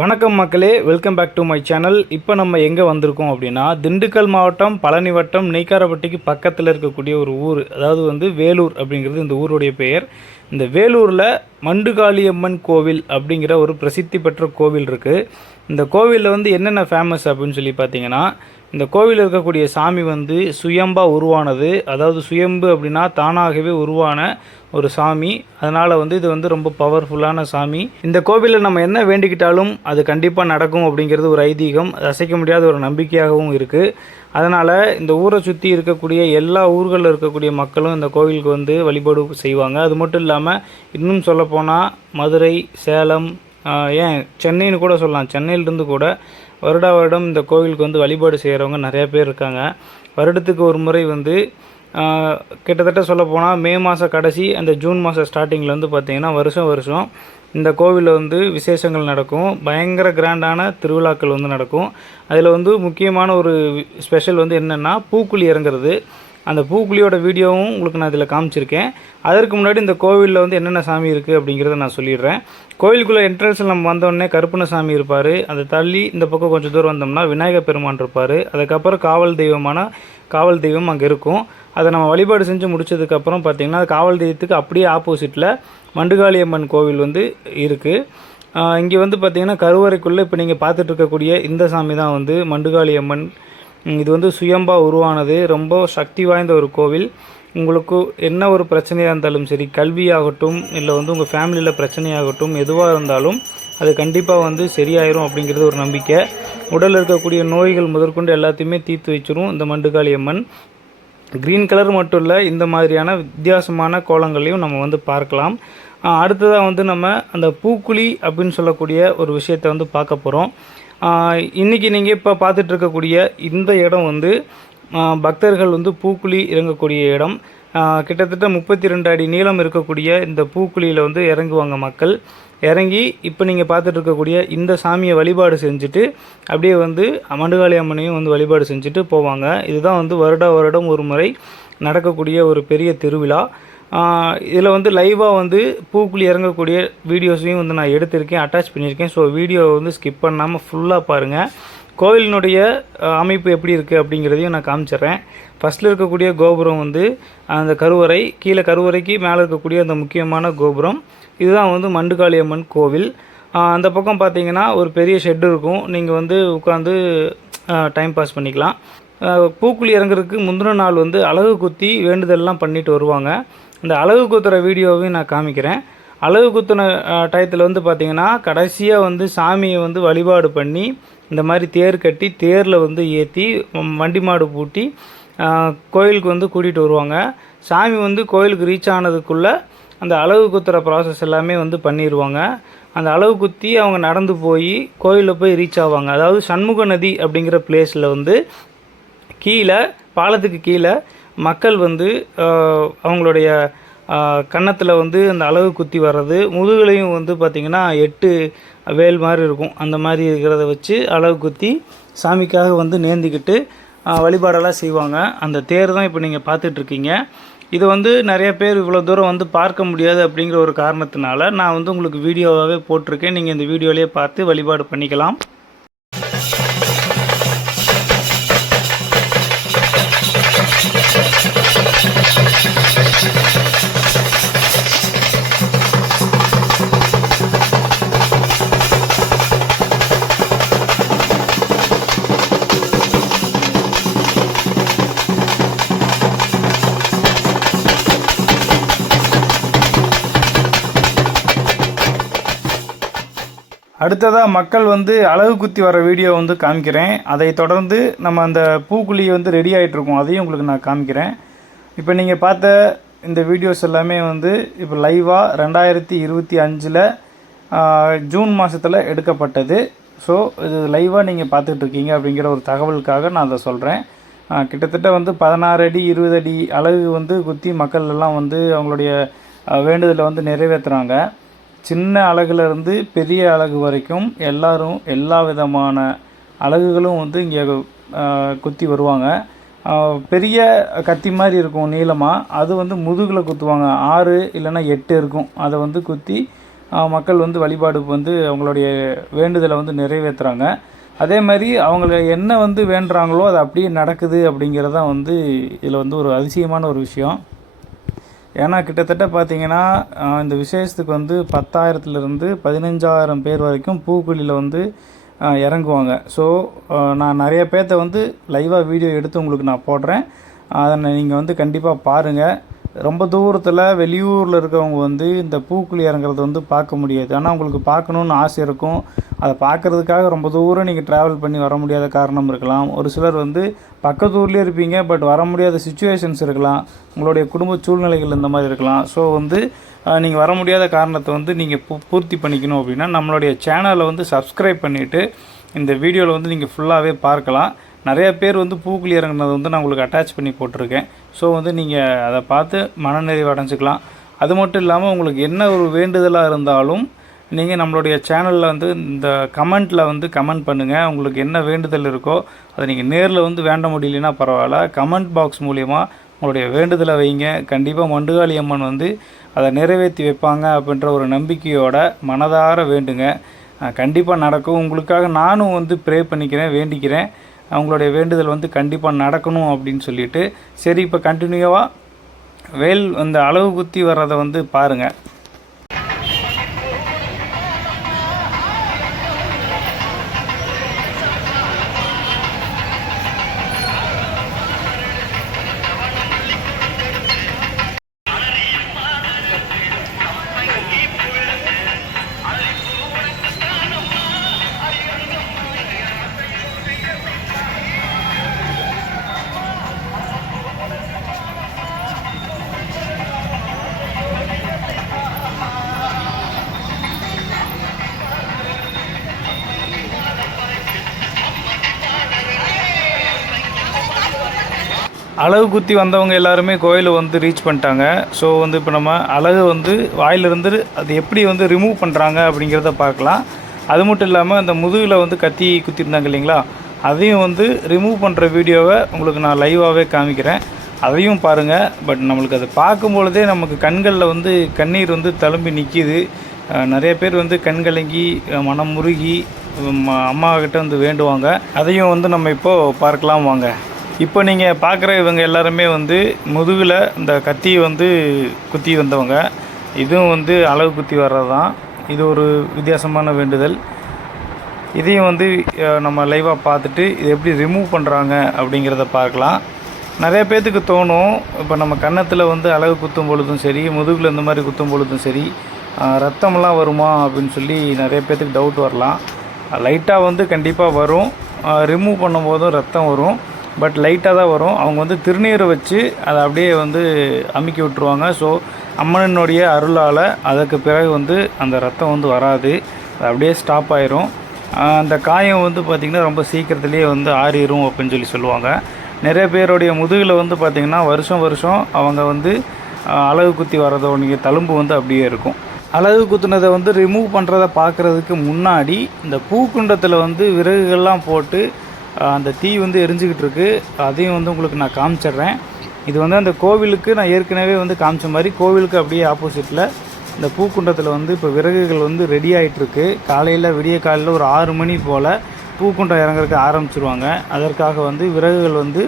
வணக்கம் மக்களே, welcome back to my channel. இப்போ நம்ம எங்கே வந்திருக்கோம் அப்படின்னா, திண்டுக்கல் மாவட்டம் பழனி வட்டம் நெய்க்காரப்பட்டிக்கு பக்கத்தில் இருக்கக்கூடிய ஒரு ஊர், அதாவது வேலூர் அப்படிங்கிறது இந்த ஊருடைய பெயர். இந்த வேலூரில் மண்டுகாளியம்மன் கோவில் அப்படிங்கிற ஒரு பிரசித்தி பெற்ற கோவில் இருக்குது. இந்த கோவிலில் என்னென்ன ஃபேமஸ் அப்படின்னு சொல்லி பார்த்தீங்கன்னா, இந்த கோவிலில் இருக்கக்கூடிய சாமி சுயம்பா உருவானது. அதாவது சுயம்பு அப்படின்னா தானாகவே உருவான ஒரு சாமி. அதனால் இது ரொம்ப பவர்ஃபுல்லான சாமி. இந்த கோவிலில் நம்ம என்ன வேண்டிக்கிட்டாலும் அது கண்டிப்பாக நடக்கும் அப்படிங்கிறது ஒரு ஐதீகம். அது அசைக்க முடியாத ஒரு நம்பிக்கையாகவும் இருக்குது. அதனால் இந்த ஊரை சுற்றி இருக்கக்கூடிய எல்லா ஊர்களில் இருக்கக்கூடிய மக்களும் இந்த கோவிலுக்கு வழிபாடு செய்வாங்க. அது மட்டும் இல்லாமல் இன்னும் சொல்லப்போனால் மதுரை, சேலம், ஏன் சென்னைன்னு கூட சொல்லலாம், சென்னையிலிருந்து கூட வருடம் இந்த கோவிலுக்கு வழிபாடு செய்கிறவங்க நிறைய பேர் இருக்காங்க. வருடத்துக்கு ஒரு முறை கிட்டத்தட்ட சொல்லப்போனால் மே மாத கடைசி அந்த ஜூன் மாத ஸ்டார்டிங்கில் பார்த்திங்கன்னா வருஷம் இந்த கோவிலில் விசேஷங்கள் நடக்கும். பயங்கர கிராண்டான திருவிழாக்கள் நடக்கும். அதில் முக்கியமான ஒரு ஸ்பெஷல் என்னென்னா பூக்குழி இறங்குறது. அந்த பூக்குழியோட வீடியோவும் உங்களுக்கு நான் இதில் காமிச்சிருக்கேன். அதற்கு முன்னாடி இந்த கோவிலில் என்னென்ன சாமி இருக்குது அப்படிங்கிறத நான் சொல்லிடுறேன். கோவிலுக்குள்ளே என்ட்ரன்ஸில் நம்ம வந்தோடனே கருப்பண்ண சாமி இருப்பார். அதை தள்ளி இந்த பக்கம் கொஞ்சம் தூரம் வந்தோம்னா விநாயகர் பெருமான் இருப்பார். அதுக்கப்புறம் காவல் தெய்வம் அங்கே இருக்கும். அதை நம்ம வழிபாடு செஞ்சு முடித்ததுக்கப்புறம் பார்த்திங்கன்னா காவல் தெய்வத்துக்கு அப்படியே ஆப்போசிட்டில் மண்டுகாளியம்மன் கோவில் இருக்குது. இங்கே பார்த்திங்கன்னா கருவறைக்குள்ளே இப்போ நீங்கள் பார்த்துட்டு இருக்கக்கூடிய இந்த சாமி தான் மண்டுகாளியம்மன். இது சுயம்பா உருவானது. ரொம்ப சக்தி வாய்ந்த ஒரு கோவில். உங்களுக்கு என்ன ஒரு பிரச்சனையாக இருந்தாலும் சரி, கல்வியாகட்டும் இல்லை உங்கள் ஃபேமிலியில் பிரச்சனையாகட்டும், எதுவாக இருந்தாலும் அது கண்டிப்பாக சரியாயிரும் அப்படிங்கிறது ஒரு நம்பிக்கை. உடலில் இருக்கக்கூடிய நோய்கள் முதற்கொண்டு எல்லாத்தையுமே தீர்த்து வச்சிரும் இந்த மண்டுகாளியம்மன். க்ரீன் கலர் மட்டும் இல்லை, இந்த மாதிரியான வித்தியாசமான கோலங்களையும் நம்ம பார்க்கலாம். அடுத்ததாக நம்ம அந்த பூக்குழி அப்படின்னு சொல்லக்கூடிய ஒரு விஷயத்தை பார்க்க போகிறோம். இன்றைக்கி நீங்கள் இப்போ பார்த்துட்ருக்கக்கூடிய இந்த இடம் பக்தர்கள் பூக்குழி இறங்கக்கூடிய இடம். கிட்டத்தட்ட 32 அடி நீளம் இருக்கக்கூடிய இந்த பூக்குழியில் இறங்குவாங்க மக்கள். இறங்கி இப்போ நீங்கள் பார்த்துட்ருக்கக்கூடிய இந்த சாமியை வழிபாடு செஞ்சுட்டு அப்படியே மண்டுகாளி அம்மனையும் வழிபாடு செஞ்சுட்டு போவாங்க. இதுதான் வருடம் ஒரு முறை நடக்கக்கூடிய ஒரு பெரிய திருவிழா. இதில் லைவாக பூக்குழி இறங்கக்கூடிய வீடியோஸையும் நான் எடுத்திருக்கேன், அட்டாச் பண்ணியிருக்கேன். ஸோ வீடியோவை ஸ்கிப் பண்ணாமல் ஃபுல்லாக பாருங்கள். கோவிலினுடைய அமைப்பு எப்படி இருக்குது அப்படிங்கிறதையும் நான் காமிச்சிட்றேன். ஃபஸ்ட்டில் இருக்கக்கூடிய கோபுரம் அந்த கருவறை, கீழே கருவறைக்கு மேலே இருக்கக்கூடிய அந்த முக்கியமான கோபுரம். இதுதான் மண்டுகாளியம்மன் கோவில். அந்த பக்கம் பார்த்தீங்கன்னா ஒரு பெரிய ஷெட்டு இருக்கும். நீங்கள் உட்காந்து டைம் பாஸ் பண்ணிக்கலாம். பூக்குழி இறங்குறதுக்கு முந்தின நாள் அலகு குத்தி வேண்டுதல்லாம் பண்ணிட்டு வருவாங்க. இந்த அலகு குத்துற வீடியோவையும் நான் காமிக்கிறேன். அலகு குத்துன டயத்தில் பார்த்திங்கன்னா கடைசியாக சாமியை வழிபாடு பண்ணி இந்த மாதிரி தேர் கட்டி தேரில் ஏற்றி வண்டி மாடு பூட்டி கோயிலுக்கு கூட்டிகிட்டு வருவாங்க. சாமி கோயிலுக்கு ரீச் ஆனதுக்குள்ளே அந்த அலகு குத்துற ப்ராசஸ் எல்லாமே பண்ணிடுவாங்க. அந்த அலகு குத்தி அவங்க நடந்து போய் கோயிலில் போய் ரீச் ஆவாங்க. அதாவது சண்முக நதி அப்படிங்கிற பிளேஸில் கீழே பாலத்துக்கு கீழே மக்கள் அவங்களுடைய கன்னத்தில் அந்த அலகு குத்தி வர்றது, முதுகுலையும் பார்த்திங்கன்னா 8 வேல் மாதிரி இருக்கும். அந்த மாதிரி இருக்கிறத வச்சு அலகு குத்தி சாமிக்காக நேர்ந்திக்கிட்டு வழிபாடெல்லாம் செய்வாங்க. அந்த தேர் தான் இப்போ நீங்கள் பார்த்துட்ருக்கீங்க. இது நிறைய பேர் இவ்வளோ தூரம் பார்க்க முடியாது அப்படிங்கிற ஒரு காரணத்தினால நான் உங்களுக்கு வீடியோவாகவே போட்டிருக்கேன். நீங்கள் இந்த வீடியோலேயே பார்த்து வழிபாடு பண்ணிக்கலாம். அடுத்ததாக மக்கள் அலகு குத்தி வர வீடியோ காமிக்கிறேன். அதை தொடர்ந்து நம்ம அந்த பூக்குழி ரெடி ஆகிட்ருக்கோம், அதையும் உங்களுக்கு நான் காமிக்கிறேன். இப்போ நீங்கள் பார்த்த இந்த வீடியோஸ் எல்லாமே இப்போ லைவாக 2025 ஜூன் மாதத்தில் எடுக்கப்பட்டது. ஸோ இது லைவாக நீங்கள் பார்த்துட்ருக்கீங்க அப்படிங்கிற ஒரு தகவலுக்காக நான் அதை சொல்கிறேன். கிட்டத்தட்ட 16 அடி 20 அடி அலகு குத்தி மக்கள் எல்லாம் அவங்களுடைய வேண்டுதலை நிறைவேற்றுறாங்க. சின்ன அலகுலேருந்து பெரிய அலகு வரைக்கும் எல்லாரும் எல்லா விதமான அலகுகளும் இங்கே குத்தி வருவாங்க. பெரிய கத்தி மாதிரி இருக்கும் நீளமாக, அது முதுகில் குத்துவாங்க. 6 இல்லைன்னா 8 இருக்கும். அதை குத்தி மக்கள் வந்து வழிபாடுக்கு வந்து அவங்களுடைய வேண்டுதலை வந்து நிறைவேற்றுறாங்க. அதே மாதிரி அவங்க என்ன வந்து வேண்டுறாங்களோ அது அப்படியே நடக்குது அப்படிங்கிறது தான் வந்து இதில் வந்து ஒரு அதிசயமான ஒரு விஷயம். ஏன்னா கிட்டத்தட்ட பார்த்திங்கன்னா இந்த விசேஷத்துக்கு வந்து 10,000லேருந்து 15,000 பேர் வரைக்கும் பூக்குழியில் வந்து இறங்குவாங்க. ஸோ நான் நிறைய பேர்த்த வந்து லைவாக வீடியோ எடுத்து உங்களுக்கு நான் போடுறேன். அதை நீங்கள் வந்து கண்டிப்பாக பாருங்கள். ரொம்ப தூரத்தில் வெளியூரில் இருக்கவங்க வந்து இந்த பூக்குழி இறங்குறது வந்து பார்க்க முடியாது. ஆனால் உங்களுக்கு பார்க்கணுன்னு ஆசை இருக்கும். அதை பார்க்குறதுக்காக ரொம்ப தூரம் நீங்கள் ட்ராவல் பண்ணி வர முடியாத காரணம் இருக்கலாம். ஒரு சிலர் வந்து பக்கத்து ஊர்லேயே இருப்பீங்க, பட் வர முடியாத சுச்சுவேஷன்ஸ் இருக்கலாம். உங்களுடைய குடும்ப சூழ்நிலைகள் இந்த மாதிரி இருக்கலாம். ஸோ வந்து நீங்கள் வர முடியாத காரணத்தை வந்து நீங்கள் பூர்த்தி பண்ணிக்கணும் அப்படின்னா நம்மளுடைய சேனலை வந்து சப்ஸ்கிரைப் பண்ணிவிட்டு இந்த வீடியோவில் வந்து நீங்கள் ஃபுல்லாகவே பார்க்கலாம். நிறைய பேர் வந்து பூக்குழி இறங்குனது வந்து நான் உங்களுக்கு அட்டாச் பண்ணி போட்டிருக்கேன். ஸோ வந்து நீங்கள் அதை பார்த்து மனநிறைவு அடைஞ்சிக்கலாம். அது மட்டும் இல்லாமல் உங்களுக்கு என்ன ஒரு வேண்டுதலாக இருந்தாலும் நீங்கள் நம்மளுடைய சேனலில் வந்து இந்த கமெண்ட்டில் வந்து கமெண்ட் பண்ணுங்கள். உங்களுக்கு என்ன வேண்டுதல் இருக்கோ அதை நீங்கள் நேரில் வந்து வேண்ட முடியலன்னா பரவாயில்ல, கமெண்ட் பாக்ஸ் மூலிமா உங்களுடைய வேண்டுதலை வைங்க. கண்டிப்பாக மண்டுகாளி அம்மன் வந்து அதை நிறைவேற்றி வைப்பாங்க அப்படின்ற ஒரு நம்பிக்கையோட மனதார வேண்டுங்க. கண்டிப்பாக நடக்கும். உங்களுக்காக நானும் வந்து ப்ரே பண்ணிக்கிறேன், வேண்டிக்கிறேன். அவங்களுடைய வேண்டுதல் வந்து கண்டிப்பாக நடக்கணும் அப்படின்னு சொல்லிட்டு, சரி இப்போ கண்டினியூவாக அந்த அளவு குத்தி வர்றதை வந்து பாருங்கள். அலகு குத்தி வந்தவங்க எல்லாருமே கோயிலை வந்து ரீச் பண்ணிட்டாங்க. ஸோ வந்து இப்போ நம்ம அலகு வந்து வாயிலிருந்து அது எப்படி வந்து ரிமூவ் பண்ணுறாங்க அப்படிங்கிறத பார்க்கலாம். அது மட்டும் இல்லாமல் அந்த முதுகில் வந்து கத்தி குத்திருந்தாங்க இல்லைங்களா, அதையும் வந்து ரிமூவ் பண்ணுற வீடியோவை உங்களுக்கு நான் லைவாகவே காமிக்கிறேன். அதையும் பாருங்கள். பட் நம்மளுக்கு அதை பார்க்கும்பொழுதே நமக்கு கண்களில் வந்து கண்ணீர் வந்து தழும்பி நிற்கிது. நிறைய பேர் வந்து கண் கலங்கி மனம் முருகி அம்மா கிட்ட வந்து வேண்டுவாங்க. அதையும் வந்து நம்ம இப்போது பார்க்கலாம் வாங்க. இப்போ நீங்கள் பார்க்குற இவங்க எல்லாருமே வந்து முதுகில் இந்த கத்தியை வந்து குத்தி வந்தவங்க. இதுவும் வந்து அளவு குத்தி வர்றது தான். இது ஒரு வித்தியாசமான வேண்டுதல். இதையும் வந்து நம்ம லைவாக பார்த்துட்டு இது எப்படி ரிமூவ் பண்ணுறாங்க அப்படிங்கிறத பார்க்கலாம். நிறைய பேர்த்துக்கு தோணும், இப்போ நம்ம கன்னத்தில் வந்து அலகு குத்தும் பொழுதும் சரி, முதுகில் இந்த மாதிரி குத்தும் பொழுதும் சரி, ரத்தமெல்லாம் வருமா அப்படின்னு சொல்லி நிறைய பேர்த்துக்கு டவுட் வரலாம். லைட்டாக வந்து கண்டிப்பாக வரும். ரிமூவ் பண்ணும்போதும் ரத்தம் வரும், பட் லைட்டாக தான் வரும். அவங்க வந்து திருநீரை வச்சு அதை அப்படியே வந்து அமுக்கி விட்டுருவாங்க. ஸோ அம்மனுடைய அருளால் அதற்கு பிறகு வந்து அந்த ரத்தம் வந்து வராது, அது அப்படியே ஸ்டாப் ஆயிரும். அந்த காயம் வந்து பார்த்திங்கன்னா ரொம்ப சீக்கிரத்துலேயே வந்து ஆறிடும் அப்படின்னு சொல்லி சொல்லுவாங்க. நிறைய பேருடைய முதுகில் வந்து பார்த்திங்கன்னா வருஷம் அவங்க வந்து அலகு குத்தி வரதோடைய தழும்பு வந்து அப்படியே இருக்கும். அலகு குத்துனதை வந்து ரிமூவ் பண்ணுறதை பார்க்குறதுக்கு முன்னாடி இந்த பூக்குண்டத்தில் வந்து விறகுகள்லாம் போட்டு அந்த தீ வந்து எரிஞ்சிக்கிட்டு இருக்குது. அதையும் வந்து உங்களுக்கு நான் காமிச்சிட்றேன். இது வந்து அந்த கோவிலுக்கு நான் ஏற்கனவே வந்து காமிச்ச மாதிரி கோவிலுக்கு அப்படியே ஆப்போசிட்டில் இந்த பூக்குண்டத்தில் வந்து இப்போ விறகுகள் வந்து ரெடி ஆகிட்டுருக்கு. காலையில் விடிய காலையில் ஒரு 6 மணி போல் பூக்குண்டம் இறங்குறதுக்கு ஆரம்பிச்சிருவாங்க. அதற்காக வந்து விறகுகள் வந்து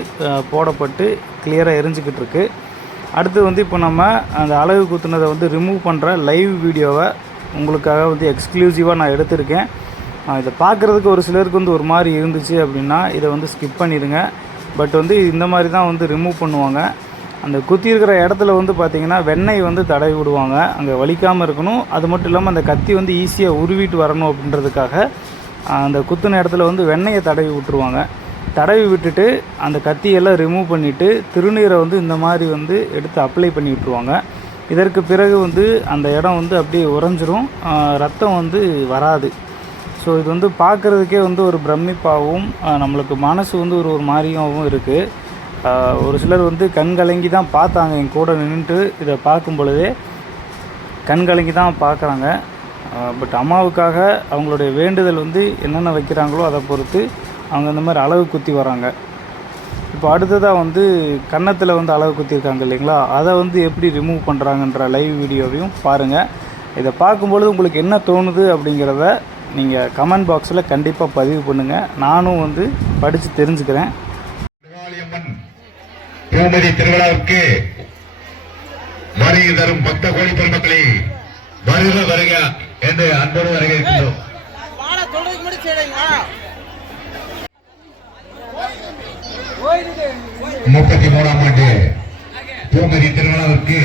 போடப்பட்டு கிளியராக எரிஞ்சிக்கிட்டு இருக்குது. அடுத்து வந்து இப்போ நம்ம அந்த அலகு குத்துனதை வந்து ரிமூவ் பண்ணுற லைவ் வீடியோவை உங்களுக்காக வந்து எக்ஸ்க்ளூசிவாக நான் எடுத்திருக்கேன். இதை பார்க்குறதுக்கு ஒரு சிலருக்கு வந்து ஒரு மாதிரி இருந்துச்சு அப்படின்னா இதை வந்து ஸ்கிப் பண்ணிடுங்க. பட் வந்து இந்த மாதிரி தான் வந்து ரிமூவ் பண்ணுவாங்க. அந்த குத்தி இருக்கிற இடத்துல வந்து பார்த்திங்கன்னா வெண்ணெய் வந்து தடவி விடுவாங்க, அங்கே வலிக்காமல் இருக்கணும். அது மட்டும் இல்லாமல் அந்த கத்தி வந்து ஈஸியாக உருவிட்டு வரணும் அப்படின்றதுக்காக அந்த குத்தின இடத்துல வந்து வெண்ணெயை தடவி விட்டுருவாங்க. தடவி விட்டுட்டு அந்த கத்தியெல்லாம் ரிமூவ் பண்ணிவிட்டு திருநீரை வந்து இந்த மாதிரி வந்து எடுத்து அப்ளை பண்ணி விட்டுருவாங்க. இதற்கு பிறகு வந்து அந்த இடம் வந்து அப்படியே உறைஞ்சிரும், ரத்தம் வந்து வராது. ஸோ இது வந்து பார்க்குறதுக்கே வந்து ஒரு பிரமிப்பாகவும் நம்மளுக்கு மனசு வந்து ஒரு மாதிரியாகவும் இருக்குது. ஒரு சிலர் வந்து கண் கலங்கி தான் பார்த்தாங்க, என் கூட நின்றுட்டு இதை பார்க்கும் பொழுதே கண் கலங்கி தான் பார்க்குறாங்க. பட் அம்மாவுக்காக அவங்களுடைய வேண்டுதல் வந்து என்னென்ன வைக்கிறாங்களோ அதை பொறுத்து அவங்க இந்த மாதிரி அலகு குத்தி வராங்க. இப்போ அடுத்ததாக வந்து கன்னத்தில் வந்து அலகு குத்திருக்காங்க இல்லைங்களா, அதை வந்து எப்படி ரிமூவ் பண்ணுறாங்கன்ற லைவ் வீடியோவையும் பாருங்கள். இதை பார்க்கும்பொழுது உங்களுக்கு என்ன தோணுது அப்படிங்கிறத நீங்கள் கமெண்ட் பாக்ஸில் கண்டிப்பாக பதிவு பண்ணுங்கள். நானும் வந்து படித்து தெரிஞ்சுக்கிறேன். பூமதி திருவிழாவுக்கு வருகை தரும் பக்த கோடி பெருமக்களை வருக வருக என்று அன்போடு வரவேற்கின்றோம். 33ஆம் ஆண்டு பூமதி திருவிழாவுக்கு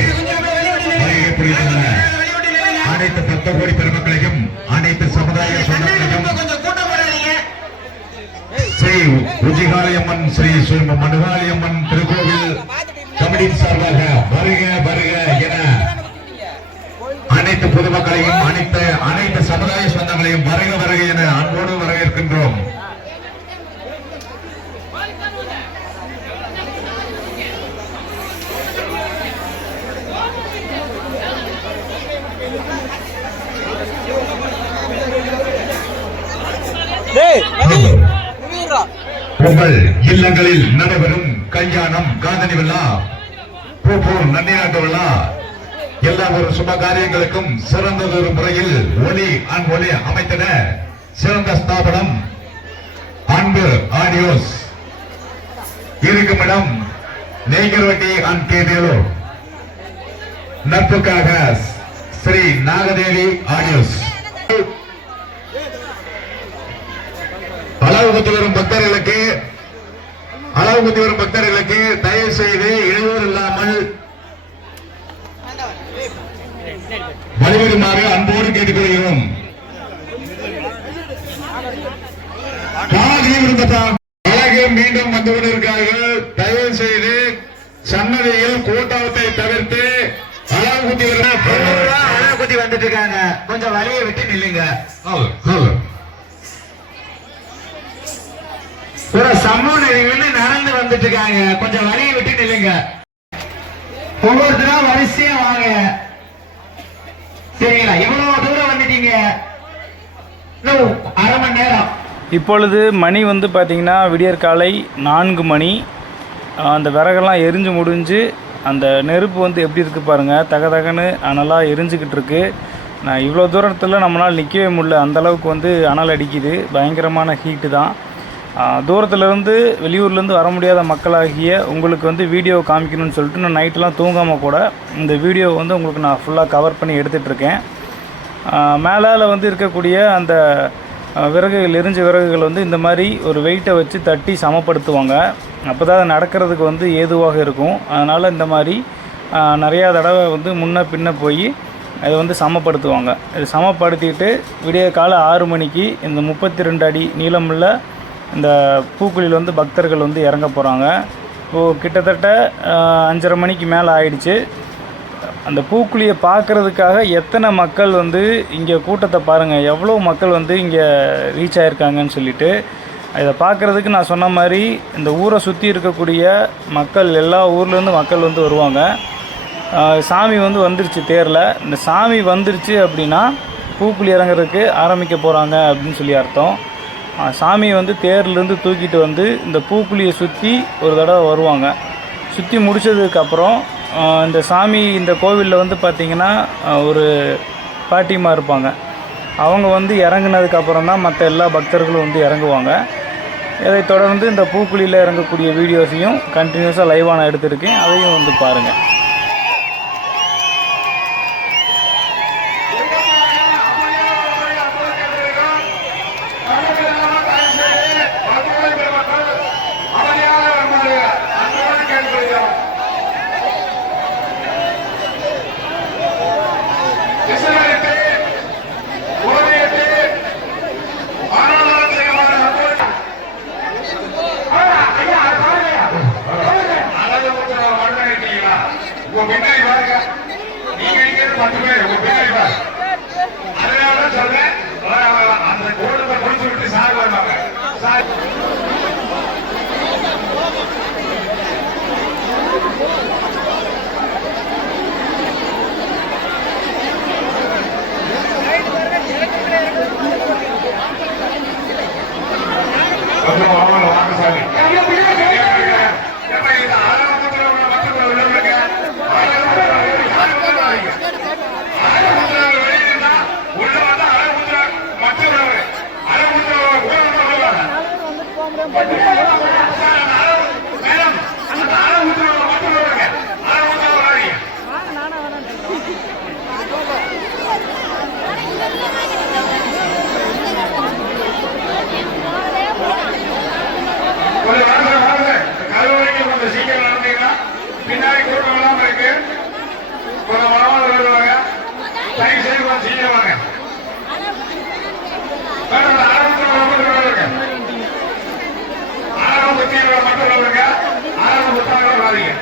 வருகை புரிந்துள்ள அனைத்து பக்த கோடி பெருமக்களையும் அனைத்து சமுதாய சொந்தங்களையும் ஸ்ரீ உஜிகாளியம்மன் ஸ்ரீ மனுகாளியம்மன் திருக்கோவில் கமிட்டி சார்பாக வருக வருக என அனைத்து பொதுமக்களையும் அனைத்து சமுதாய சொந்தங்களையும் வருக வருக என அன்போடு வரவேற்கின்றோம். உங்கள் இல்லங்களில் நடைபெறும் கல்யாணம், காதணி விழா, பூப்பூர் நன்னிநாட்டு விழா, எல்லா ஒரு சுப காரியங்களுக்கும் சிறந்ததொரு முறையில் ஒளி அமைத்திட சிறந்த ஸ்தாபனம் அன்பு ஆடியோஸ். இருக்கும் இடம் நெய்கர்வட்டி அண்ட் கேடியோ. நட்புக்காக ஸ்ரீ நாகதேவி ஆடியோஸ். அளவு குத்தி வரும் பக்தர்களுக்கு தயவு செய்து இடையூறு இல்லாமல் வழிவிடுமாறு அன்போடு கேட்டுக்கொள்கிறோம். அழகு மீண்டும் வந்து கொண்டிருக்கிறார்கள். தயவு செய்து சன்னதியில் கூட்டத்தை தவிர்த்து அளவு குத்தி வந்துட்டு இருக்காங்க. கொஞ்சம் வழியை விட்டு நில்லுங்க. ஒரு சமூக நடந்து வந்துட்டு இருக்காங்க. கொஞ்சம் வழியை விட்டு நில்லுங்க. ஒவ்வொருத்தரும் வரிசையா வாங்க. சரிங்களா? இவ்வளவு தூரம் வந்துட்டீங்க. அரை மணி நேரம். இப்பொழுது மணி வந்து பார்த்திங்கன்னா விடியற்காலை 4 மணி. அந்த விறகெல்லாம் எரிஞ்சு முடிஞ்சு அந்த நெருப்பு வந்து எப்படி இருக்குது பாருங்கள். தகதகன்னு அனலாக எரிஞ்சுக்கிட்டு இருக்கு. நான் இவ்வளோ தூரத்தில் நம்மளால் நிற்கவே முடியல. அந்தளவுக்கு வந்து அனல் அடிக்குது. பயங்கரமான ஹீட்டு தான். தூரத்துலேருந்து வெளியூர்லேருந்து வர முடியாத மக்களாகிய உங்களுக்கு வந்து வீடியோ காமிக்கணும்னு சொல்லிட்டு நான் நைட்டெலாம் தூங்காமல் கூட இந்த வீடியோ வந்து உங்களுக்கு நான் ஃபுல்லாக கவர் பண்ணி எடுத்துகிட்ருக்கேன். மேலால் வந்து இருக்கக்கூடிய அந்த விறகுகள், எரிஞ்ச விறகுகள் வந்து இந்த மாதிரி ஒரு வெயிட்டை வச்சு தட்டி சமப்படுத்துவாங்க. அப்போ தான் அது நடக்கிறதுக்கு வந்து ஏதுவாக இருக்கும். அதனால் இந்த மாதிரி நிறையா தடவை வந்து முன்ன பின்ன போய் அதை வந்து சமப்படுத்துவாங்க. இது சமப்படுத்திட்டு விடிய காலை 6 மணிக்கு இந்த 32 அடி நீளமுள்ள இந்த பூக்குழியில் வந்து பக்தர்கள் வந்து இறங்க போகிறாங்க. இப்போது கிட்டத்தட்ட 5:30 மணிக்கு மேலே ஆயிடுச்சு. அந்த பூக்குழியை பார்க்குறதுக்காக எத்தனை மக்கள் வந்து இங்கே கூட்டத்தை பாருங்கள், எவ்வளோ மக்கள் வந்து இங்கே ரீச் ஆகிருக்காங்கன்னு சொல்லிட்டு. இதை பார்க்குறதுக்கு நான் சொன்ன மாதிரி இந்த ஊரை சுற்றி இருக்கக்கூடிய மக்கள், எல்லா ஊர்லேருந்து மக்கள் வந்து வருவாங்க. சாமி வந்து வந்துருச்சு தேரில். இந்த சாமி வந்துருச்சு அப்படின்னா பூக்குழி இறங்குறதுக்கு ஆரம்பிக்க போகிறாங்க அப்படின்னு சொல்லி அர்த்தம். சாமியை வந்து தேர்லேருந்து தூக்கிட்டு வந்து இந்த பூக்குழியை சுற்றி ஒரு தடவை வருவாங்க. சுற்றி முடித்ததுக்கப்புறம் இந்த சாமி இந்த கோவிலில் வந்து பார்த்திங்கன்னா ஒரு பாட்டிமா இருப்பாங்க. அவங்க வந்து இறங்குனதுக்கப்புறம் தான் மற்ற எல்லா பக்தர்களும் வந்து இறங்குவாங்க. இதை தொடர்ந்து இந்த பூக்குழியில் இறங்கக்கூடிய வீடியோஸையும் கண்டினியூஸாக லைவாக நான் எடுத்திருக்கேன். அதையும் வந்து பாருங்கள். சீக்கிரம் நடந்தீங்கன்னா பின்னாடி கூட்டம் இல்லாம இருக்கு. கொஞ்சம் வரவாங்க வருவாங்க. தயவு செய்து கொஞ்சம் சீக்கிரம் வாங்க. ஆரம்ப புத்திகளை மட்டும் வருங்க. ஆரம்ப புத்தகங்களை வராதீங்க.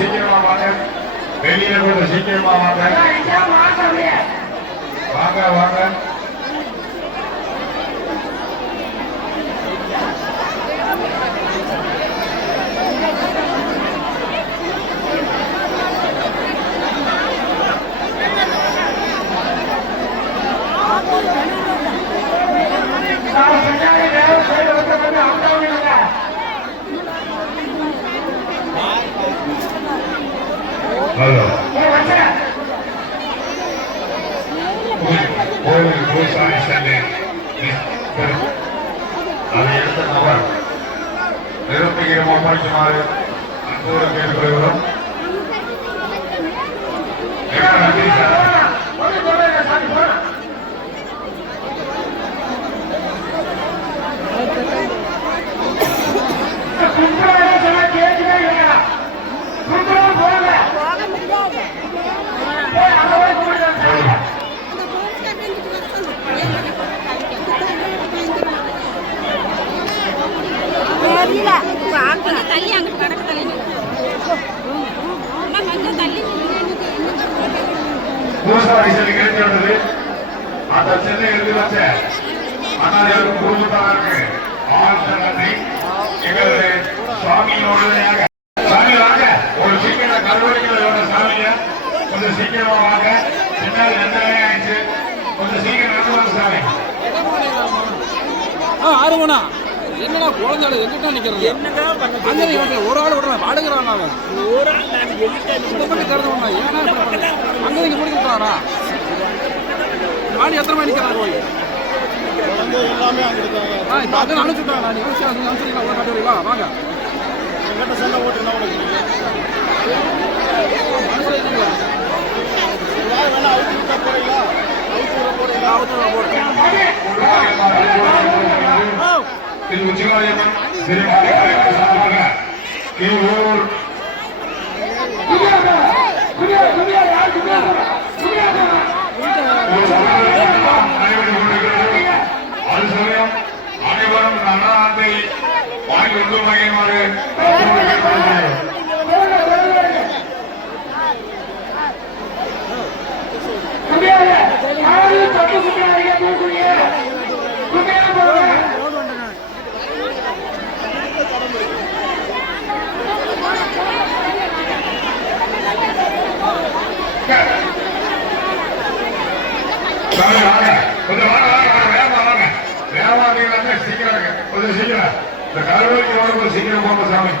சீக்கிரமா வாங்க. வெளியே கொஞ்சம் சீக்கிரமா வாங்க. வாங்க வாங்க. கோவில் பூசாரி சென்று அதை எடுத்த நபர் நிரூபிக்கிறோம் ஒப்படைக்குமாறு அன்போடு கேட்டுக்கொள்கிறோம். நன்றி சார். பூசாரி செல்வி கிடைத்து வந்தது. அந்த செல்லை எழுதி வச்ச ஆனால் குடும்பத்தாருக்கு ஆழ்ந்த நன்றி. எங்களுடைய சுவாமியோடு சாமி வாங்க. ஒரு சீக்கிரம் கருவறைகளோட சாமிய கொஞ்சம் சீக்கிரமா வாங்க. பின்னாடி 2 நாள் ஆயிடுச்சு. கொஞ்சம் சீக்கிரம் நடந்து சாமி. ஆறுமணா என்னடா குழந்தை எங்கிட்ட நிக்கிறது? என்னங்க ஒரு ஆள் விடுறேன் பாடுகிறான். அவன் ஒரு ஆள் கருது ஏன்னா அங்க நீங்க முடிக்கிறாரா? மாடி எத்தனை மணி நிக்கிறாங்க போய் எல்லாமே அங்க அனுப்பிச்சுட்டாங்க. நீங்க அனுப்பிச்சுங்களா? ஒரு காட்டுவீங்களா? வாங்க எங்கிட்ட சொல்ல ஓட்டுனா திரு உச்சிகாரியம்மன் திருமாவட்ட சார்பாக கீழூர் அது சமயம் அனைவரும் நன்னாந்தை வாங்கி கொண்டு வகையுமாறு சீக்கிரம் இந்த கருவறைக்கு சீக்கிரம் போங்க சாமி.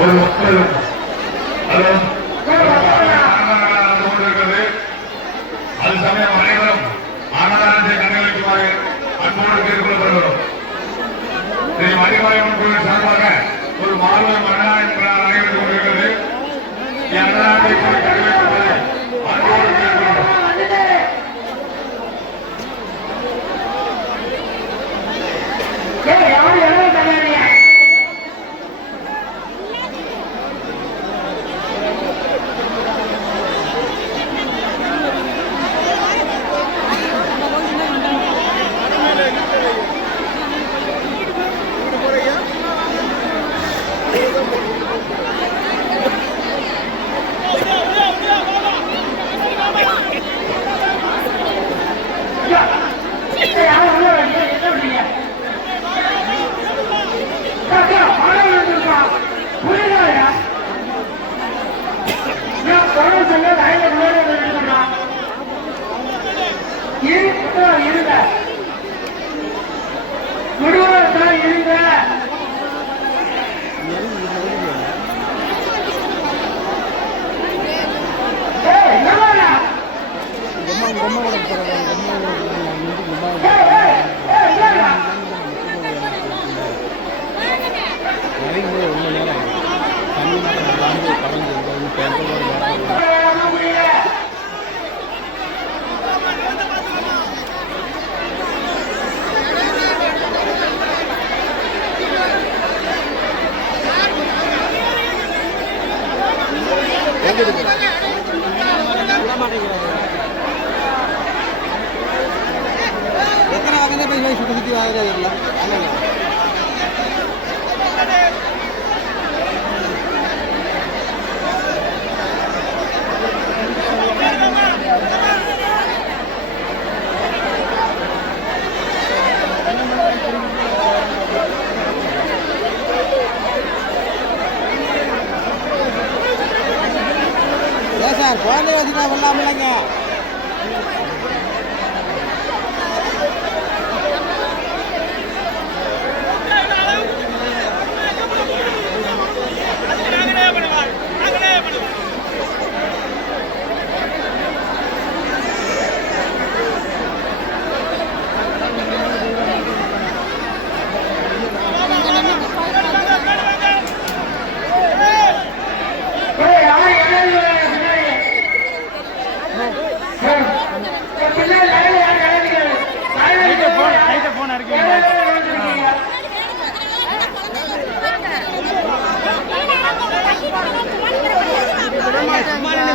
ஒரு மக்கள் அது சமயம் அனைவரும் ஆனந்தத்தை கண்டுகளிக்குமாறு அன்போடு கேட்டுக்கொள்ளப்படுகிறோம். ஸ்ரீ மணிமாயம்மன் கோயில் சார்பாக ஒரு மாலை மரணாயம் நடைபெற்றுக் கொண்டிருக்கிறது. அன்னதானத்தை கண்டுகளிக்குமாறு அன்போடு கேட்டுக்கொள்கிறோம். எத்தனை வகை போய் சுற்றி சுற்றி வாங்குறது சார் குழந்தை வச்சுட்டா பண்ணலாமில்லைங்க.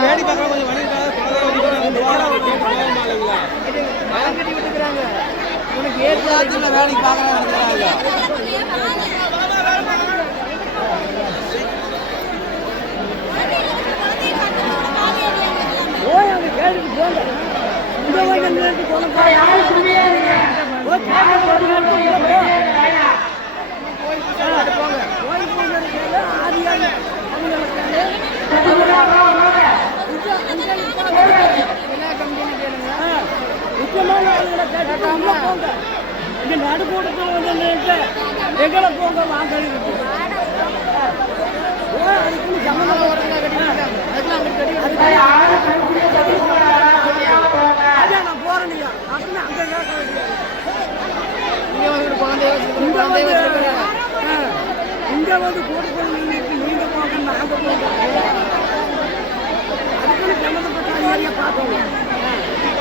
வேடி பார்க்க கொஞ்சம் கட்டி விட்டுக்கிறாங்க. உனக்கு ஏற்ற வேலைக்கு பார்க்கறாங்க. ஓய் அங்க கேட்டுட்டு போங்க. இந்த வகை நேரத்து போங்க. யாரு குடியாதீங்க. ஓ கேட்டு போடுங்க. போய் போங்க. போய் போங்க. ஆதியால அவங்களுக்கு நடுக்கூடத்தில் வந்து எங்களை போங்க வாங்க அதுக்கு சம்மந்தம் நான் போறேன். அங்கே வந்து குழந்தைய வந்து போட்டு போய் நீங்க போக நாங்கள் போகிறோம். அதுக்குன்னு சம்மந்தப்பட்ட அதிகாரியை பார்க்கணும்,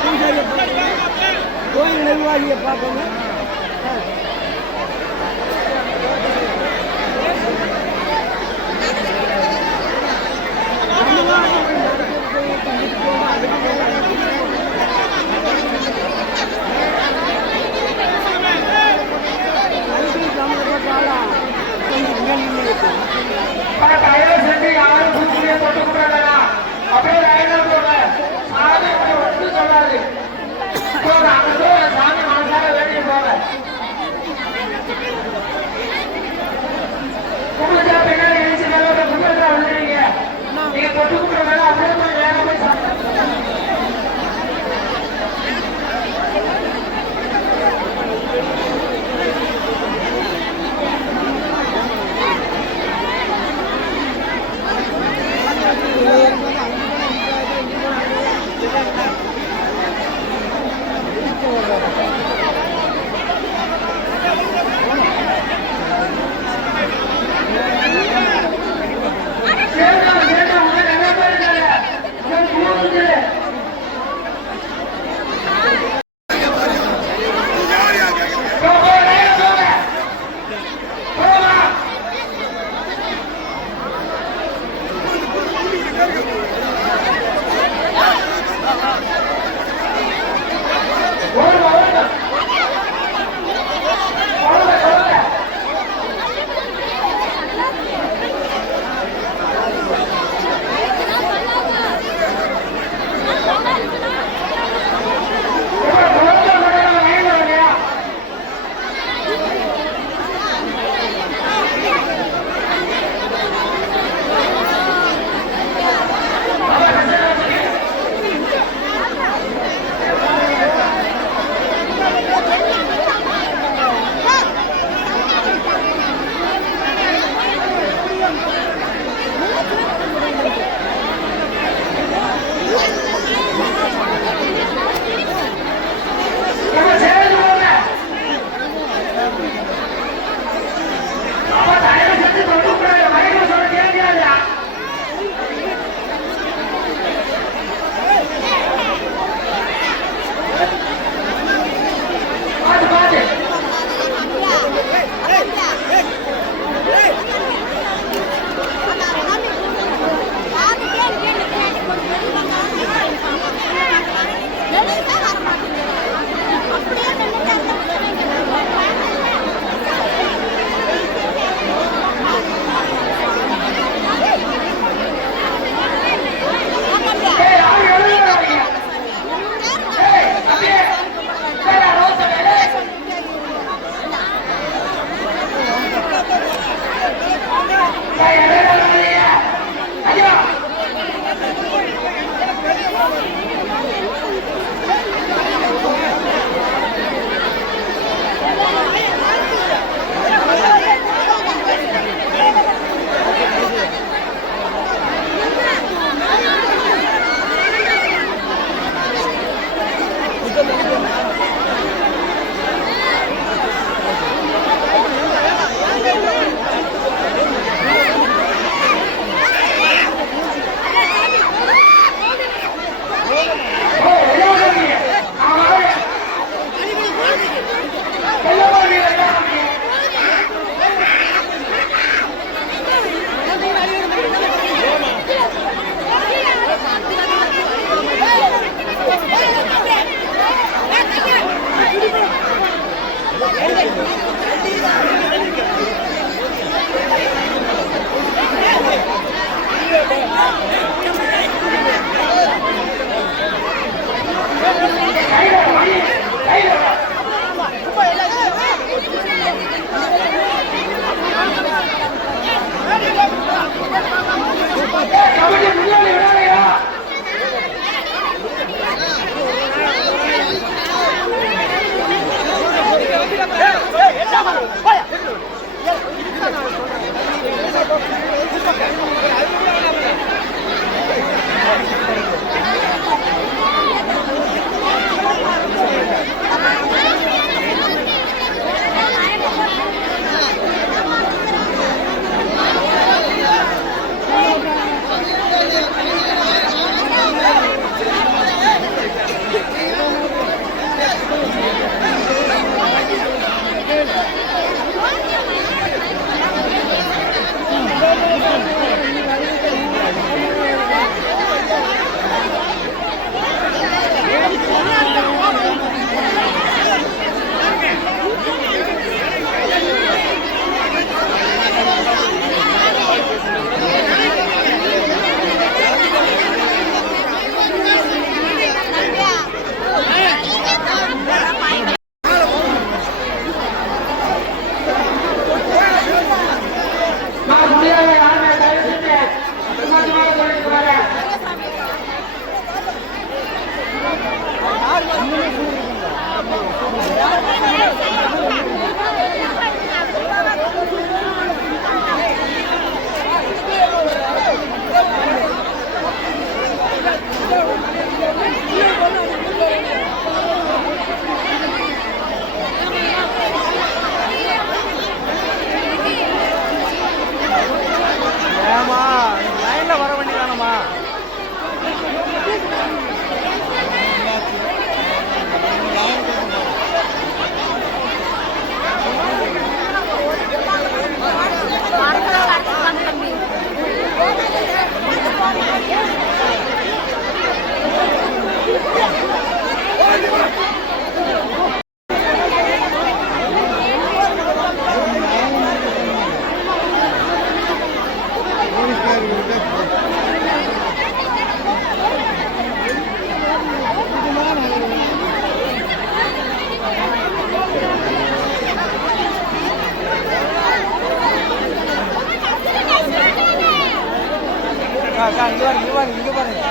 பூஜாரியை பார்க்கணும், கோயில் நிர்வாகியை பார்க்கணும். தயவு செஞ்சு யாரும் பூச்சியை போட்டு கூடாதா? அப்படியே லைனா போங்க. சாமி ஒன்று சொல்லாது. போங்க, அங்க போங்க, சாமி மனசார வேண்டி போங்க. கும்பிட்டா பின்னாடி எழுச்சி மேல கும்பிட்டா வந்துடுறீங்க. நீங்க தொட்டு கும்பிட மேல அப்படியே போய் வேற போய் சாப்பிடுங்க. இங்க பாருங்க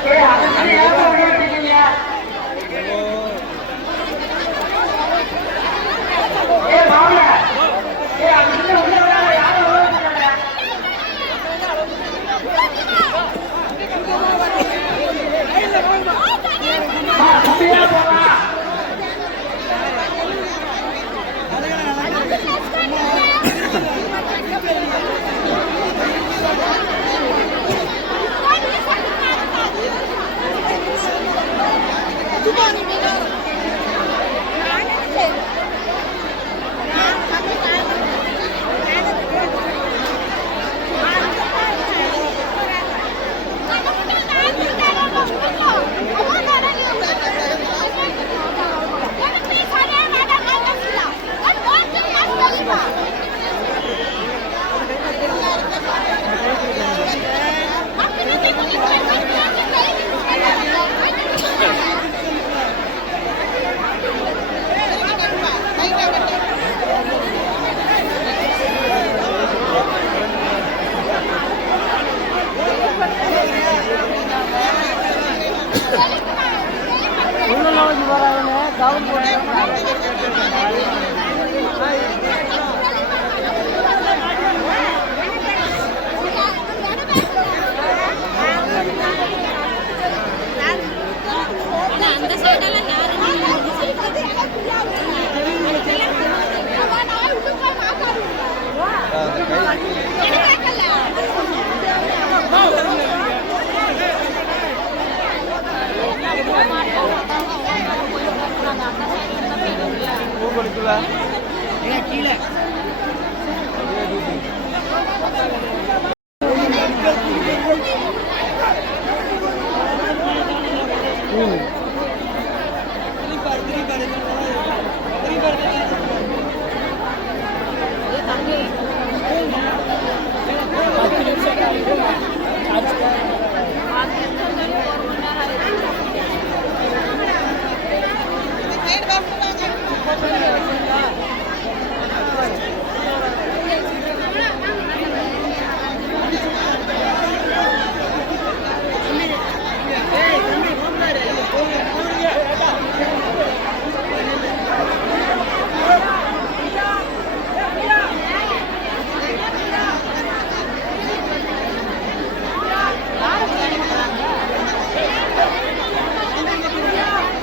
கீழே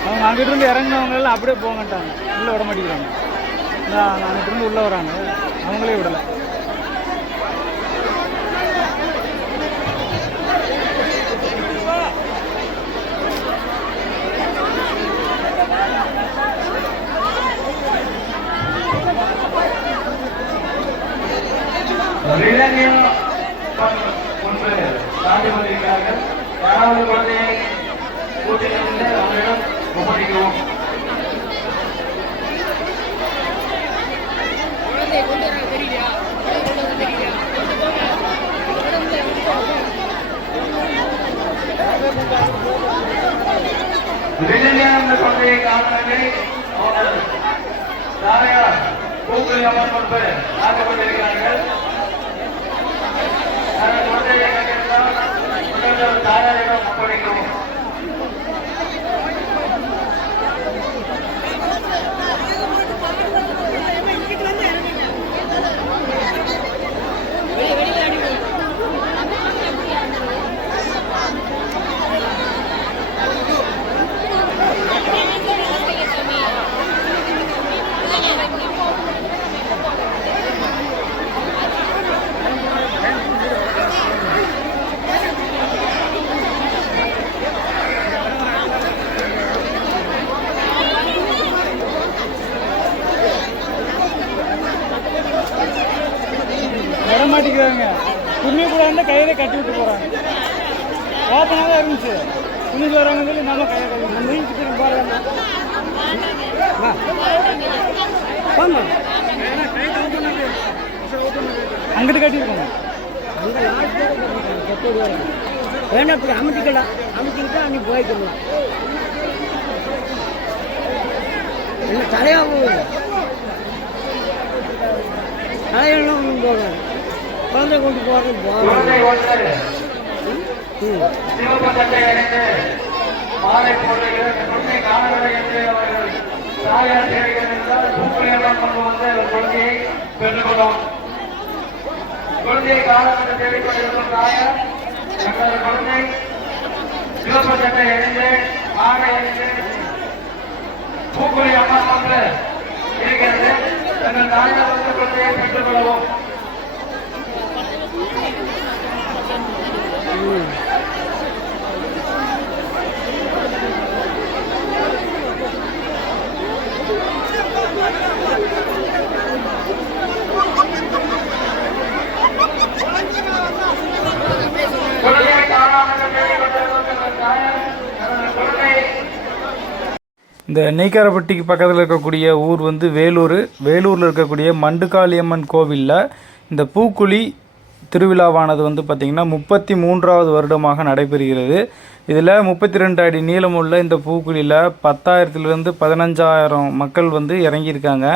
அவங்க அங்கிட்டிருந்து இறங்கினவங்க எல்லாம் அப்படியே போங்கட்டாங்க, உள்ளே விட மாட்டேங்கிறாங்க. அங்கிட்டிருந்து உள்ளே வராங்க, அவங்களே விடலை. Millennium சிறந்த குழந்தையை காணவே அவர்கள் தாயார் பூக்குழி அம்மன் முன்பு ஆக்கப்பட்டிருக்கிறார்கள். அந்த குழந்தையை கண்டிருந்தால் தாயாரிடம் ஒப்படைக்கிறோம். வரமாட்டேங்கிறாங்க. துணி கூட வந்து கையில கட்டி விட்டு போறாங்க. ஓப்பனாக தான் இருந்துச்சு. துணி வராங்க சொல்லி நம்ம கையை கட்டி போறாங்க. அங்கிட்டு கட்டியிருக்கோங்க. வேணா இப்படி அமைச்சிக்கலாம். அமைச்சிக்கிட்டா நீ போய்க்கலாம். என்ன தலையாக போகுது. தலையெல்லாம் ஒன்றும் போகாது. குழந்தை கொண்டு போகிறது குழந்தை ஒன்று சிவப்பு சட்டை அணிந்து மாலை போடுகிறது. குழந்தை காணவில்லை என்று அவர்கள் தாயார் தேவைகள் என்றால் பூக்குழியெல்லாம் கொண்டு வந்து குழந்தையை பெற்றுக்கொள்ளும். குழந்தையை காணவில்லை தேவைப்பட்டிருக்கும் தாயார் தங்களது குழந்தை சிவப்பு சட்டை அணிந்து மாலை அணிந்து பூக்குழி அம்மன் கொண்டு இருக்கிறது. தங்கள் தாயார் வந்து குழந்தையை பெற்றுக்கொள்ளவும். இந்த நெய்க்காரப்பட்டிக்கு பக்கத்தில் இருக்கக்கூடிய ஊர் வந்து வேலூர். வேலூரில் இருக்கக்கூடிய மண்டுகாளியம்மன் கோவிலில் இந்த பூக்குழி திருவிழாவானது வந்து பார்த்திங்கன்னா 33வது வருடமாக நடைபெறுகிறது. இதில் 32 அடி நீளமுள்ள இந்த பூக்குழியில் 10,000லேருந்து 15,000 மக்கள் வந்து இறங்கியிருக்காங்க.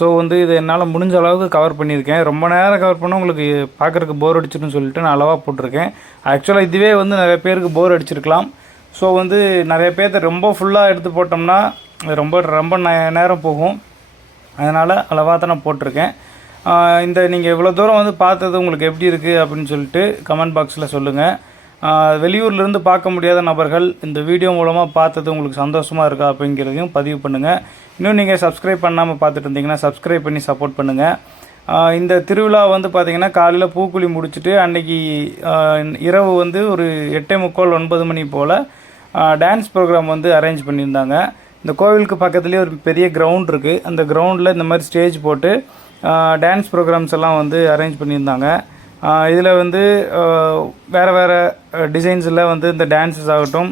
ஸோ வந்து இதை என்னால் முடிஞ்ச அளவுக்கு கவர் பண்ணியிருக்கேன். ரொம்ப நேரம் கவர் பண்ணால் உங்களுக்கு பார்க்குறதுக்கு போர் அடிச்சிடுன்னு சொல்லிட்டு நான் அளவாக போட்டிருக்கேன். ஆக்சுவலாக இதுவே வந்து நிறைய பேருக்கு போர் அடிச்சிருக்கலாம். ஸோ வந்து நிறைய பேர்த்த ரொம்ப ஃபுல்லாக எடுத்து போட்டோம்னா ரொம்ப ரொம்ப நேரம் போகும். அதனால் அளவாக தான் நான் போட்டிருக்கேன். இந்த நீங்கள் இவ்வளோ தூரம் வந்து பார்த்தது உங்களுக்கு எப்படி இருக்குது அப்படின்னு சொல்லிட்டு கமெண்ட் பாக்ஸில் சொல்லுங்கள். வெளியூர்லேருந்து பார்க்க முடியாத நபர்கள் இந்த வீடியோ மூலமாக பார்த்தது உங்களுக்கு சந்தோஷமாக இருக்கா அப்படிங்கிறதையும் பதிவு பண்ணுங்கள். இன்னும் நீங்கள் சப்ஸ்கிரைப் பண்ணாமல் பார்த்துட்டு இருந்தீங்கன்னா சப்ஸ்கிரைப் பண்ணி சப்போர்ட் பண்ணுங்கள். இந்த திருவிழா வந்து பார்த்திங்கன்னா காலையில் பூக்குழி முடிச்சுட்டு அன்றைக்கி இரவு வந்து ஒரு 8:45 9 மணி போல் டான்ஸ் ப்ரோக்ராம் வந்து அரேஞ்ச் பண்ணியிருந்தாங்க. இந்த கோவிலுக்கு பக்கத்துலேயே ஒரு பெரிய கிரவுண்ட் இருக்குது. அந்த கிரவுண்டில் இந்த மாதிரி ஸ்டேஜ் போட்டு டான்ஸ் ப்ரோக்ராம்ஸ் எல்லாம் வந்து அரேஞ்ச் பண்ணியிருந்தாங்க. இதில் வந்து வேறு வேறு டிசைன்ஸில் வந்து இந்த டான்ஸஸ் ஆகட்டும்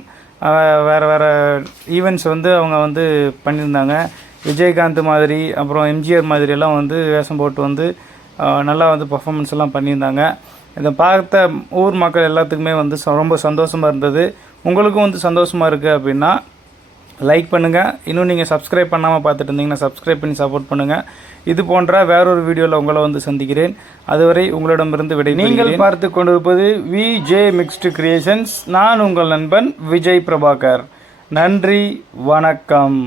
வேறு வேறு ஈவெண்ட்ஸ் வந்து அவங்க வந்து பண்ணியிருந்தாங்க. விஜயகாந்த் மாதிரி அப்புறம் எம்ஜிஆர் மாதிரியெல்லாம் வந்து வேஷம் போட்டு வந்து நல்லா வந்து பர்ஃபார்மன்ஸ் எல்லாம் பண்ணியிருந்தாங்க. இதை பார்த்த ஊர் மக்கள் எல்லாத்துக்குமே வந்து ரொம்ப சந்தோஷமாக இருந்தது. உங்களுக்கும் வந்து சந்தோஷமாக இருக்குது அப்படின்னா லைக் பண்ணுங்கள். இன்னும் நீங்கள் சப்ஸ்கிரைப் பண்ணாமல் பார்த்துட்டு இருந்தீங்கன்னா சப்ஸ்கிரைப் பண்ணி சப்போர்ட் பண்ணுங்கள். இது போன்ற வேறொரு வீடியோவில் உங்களை வந்து சந்திக்கிறேன். அதுவரை உங்களிடமிருந்து விடை. நீங்கள் பார்த்து கொண்டிருப்பது விஜே மிக்ஸ்டு கிரியேஷன்ஸ். நான் உங்கள் நண்பன் விஜய் பிரபாகர். நன்றி, வணக்கம்.